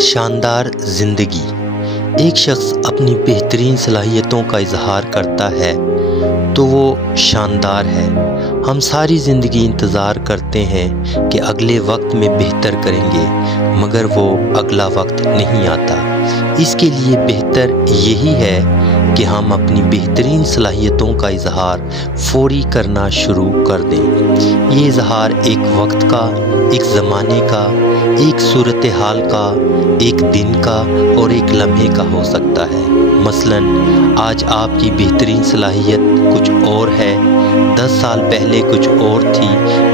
شاندار زندگی۔ ایک شخص اپنی بہترین صلاحیتوں کا اظہار کرتا ہے تو وہ شاندار ہے۔ ہم ساری زندگی انتظار کرتے ہیں کہ اگلے وقت میں بہتر کریں گے، مگر وہ اگلا وقت نہیں آتا۔ اس کے لیے بہتر یہی ہے کہ ہم اپنی بہترین صلاحیتوں کا اظہار فوری کرنا شروع کر دیں۔ یہ اظہار ایک وقت کا، ایک زمانے کا، ایک صورتحال کا، ایک دن کا اور ایک لمحے کا ہو سکتا ہے۔ مثلاً آج آپ کی بہترین صلاحیت کچھ اور ہے، 10 سال پہلے کچھ اور تھی۔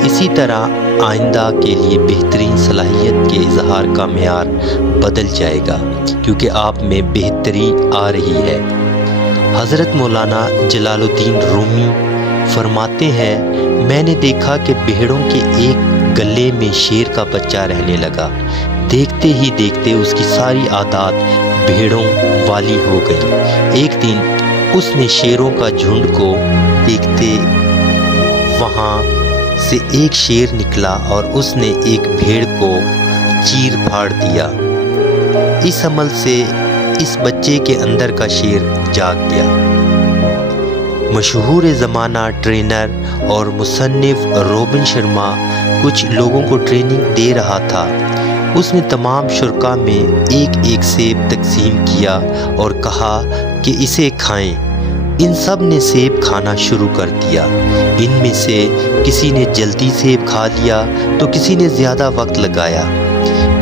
اسی طرح آئندہ کے لیے بہترین صلاحیت کے اظہار کا معیار بدل جائے گا، کیونکہ آپ میں بہتری آ رہی ہے۔ حضرت مولانا جلال الدین رومی فرماتے ہیں، میں نے دیکھا کہ بھیڑوں کے ایک گلے میں شیر کا بچہ رہنے لگا۔ دیکھتے ہی دیکھتے اس کی ساری عادات بھیڑوں والی ہو گئی۔ ایک دن اس نے شیروں کا جھنڈ کو دیکھتے وہاں سے ایک شیر نکلا اور اس نے ایک بھیڑ کو چیر پھاڑ دیا۔ اس عمل سے اس بچے کے اندر کا شیر جاگ گیا۔ مشہور زمانہ ٹرینر اور مصنف روبن شرما کچھ لوگوں کو ٹریننگ دے رہا تھا۔ اس نے تمام شرکاء میں ایک ایک سیب تقسیم کیا اور کہا کہ اسے کھائیں۔ ان سب نے سیب کھانا شروع کر دیا۔ ان میں سے کسی نے جلدی سیب کھا لیا تو کسی نے زیادہ وقت لگایا۔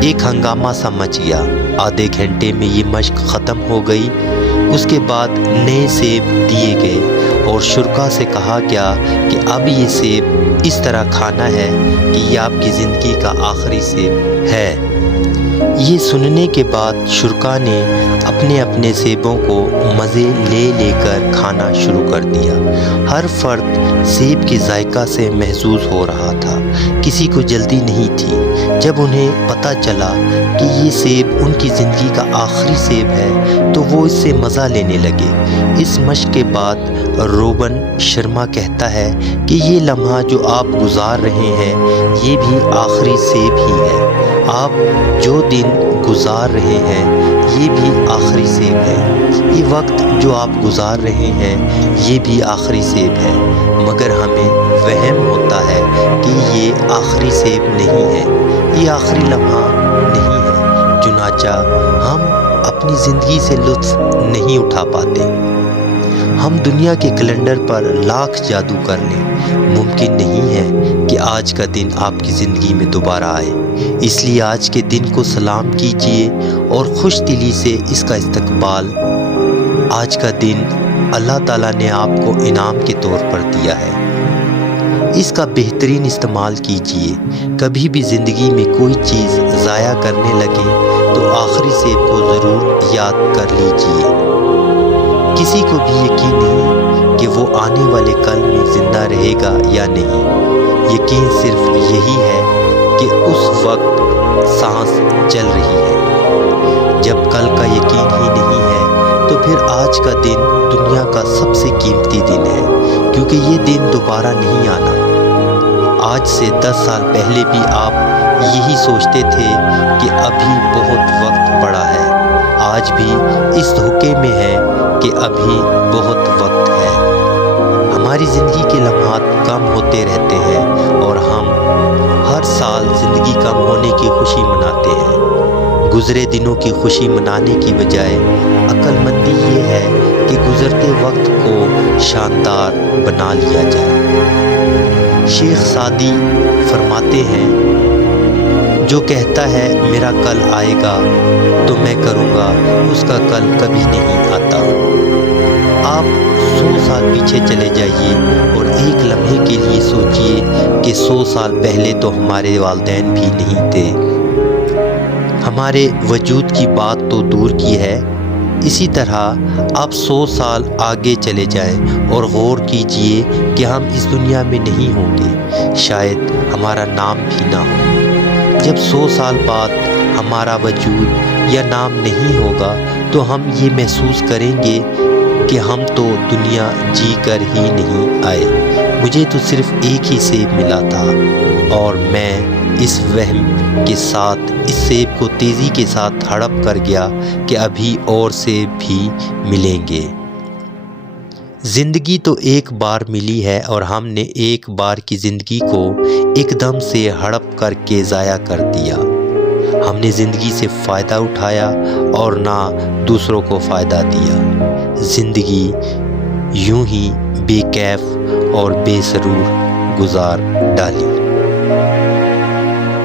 ایک ہنگامہ سا مچ گیا۔ آدھے گھنٹے میں یہ مشق ختم ہو گئی۔ اس کے بعد نئے سیب دیے گئے اور شرکاء سے کہا گیا کہ اب یہ سیب اس طرح کھانا ہے کہ یہ آپ کی زندگی کا آخری سیب ہے۔ یہ سننے کے بعد شرکاء نے اپنے اپنے سیبوں کو مزے لے لے کر کھانا شروع کر دیا۔ ہر فرد سیب کے ذائقہ سے محظوظ ہو رہا تھا، کسی کو جلدی نہیں تھی۔ جب انہیں پتہ چلا کہ یہ سیب ان کی زندگی کا آخری سیب ہے تو وہ اس سے مزہ لینے لگے۔ اس مشق کے بعد روبن شرما کہتا ہے کہ یہ لمحہ جو آپ گزار رہے ہیں یہ بھی آخری سیب ہی ہے۔ آپ جو دن گزار رہے ہیں یہ بھی آخری سیب ہے۔ یہ وقت جو آپ گزار رہے ہیں یہ بھی آخری سیب ہے، مگر ہمیں وہم ہوتا ہے کہ یہ آخری سیب نہیں ہے، یہ آخری لمحہ نہیں ہے۔ چنانچہ ہم اپنی زندگی سے لطف نہیں اٹھا پاتے۔ ہم دنیا کے کیلنڈر پر لاکھ جادو کر لیں، ممکن نہیں ہے کہ آج کا دن آپ کی زندگی میں دوبارہ آئے۔ اس لیے آج کے دن کو سلام کیجیے اور خوش دلی سے اس کا استقبال۔ آج کا دن اللہ تعالیٰ نے آپ کو انعام کے طور پر دیا ہے، اس کا بہترین استعمال کیجیے۔ کبھی بھی زندگی میں کوئی چیز ضائع کرنے لگے تو آخری سیب کو ضرور یاد کر لیجیے۔ کسی کو بھی یقین نہیں کہ وہ آنے والے کل میں زندہ رہے گا یا نہیں۔ یقین صرف یہی ہے کہ اس وقت سانس چل رہی ہے۔ جب کل کا یقین ہی نہیں ہے تو پھر آج کا دن دنیا کا سب سے قیمتی دن ہے، کیونکہ یہ دن دوبارہ نہیں آنا۔ آج سے 10 سال پہلے بھی آپ یہی سوچتے تھے کہ ابھی بہت وقت پڑا ہے۔ آج بھی اس دھوکے میں ہے کہ ابھی بہت وقت ہے۔ ہماری زندگی کے لمحات کم ہوتے رہتے ہیں اور ہم ہر سال زندگی کم ہونے کی خوشی مناتے ہیں۔ گزرے دنوں کی خوشی منانے کی بجائے عقل مندی یہ ہے کہ گزرتے وقت کو شاندار بنا لیا جائے۔ شیخ سعدی فرماتے ہیں، جو کہتا ہے میرا کل آئے گا تو میں کروں گا، اس کا کل کبھی نہیں آتا۔ آپ 100 سال پیچھے چلے جائیے اور ایک لمحے کے لیے سوچئے کہ 100 سال پہلے تو ہمارے والدین بھی نہیں تھے۔ ہمارے وجود کی بات تو دور کی ہے۔ اسی طرح آپ 100 سال آگے چلے جائیں اور غور کیجئے کہ ہم اس دنیا میں نہیں ہوں گے، شاید ہمارا نام بھی نہ ہو۔ جب 100 سال بعد ہمارا وجود یا نام نہیں ہوگا تو ہم یہ محسوس کریں گے کہ ہم تو دنیا جی کر ہی نہیں آئے۔ مجھے تو صرف ایک ہی سیب ملا تھا اور میں اس وہم کے ساتھ اس سیب کو تیزی کے ساتھ ہڑپ کر گیا کہ ابھی اور سیب بھی ملیں گے۔ زندگی تو ایک بار ملی ہے اور ہم نے ایک بار کی زندگی کو ایک دم سے ہڑپ کر کے ضائع کر دیا۔ ہم نے زندگی سے فائدہ اٹھایا اور نہ دوسروں کو فائدہ دیا۔ زندگی یوں ہی بے کیف اور بے سرور گزار ڈالی۔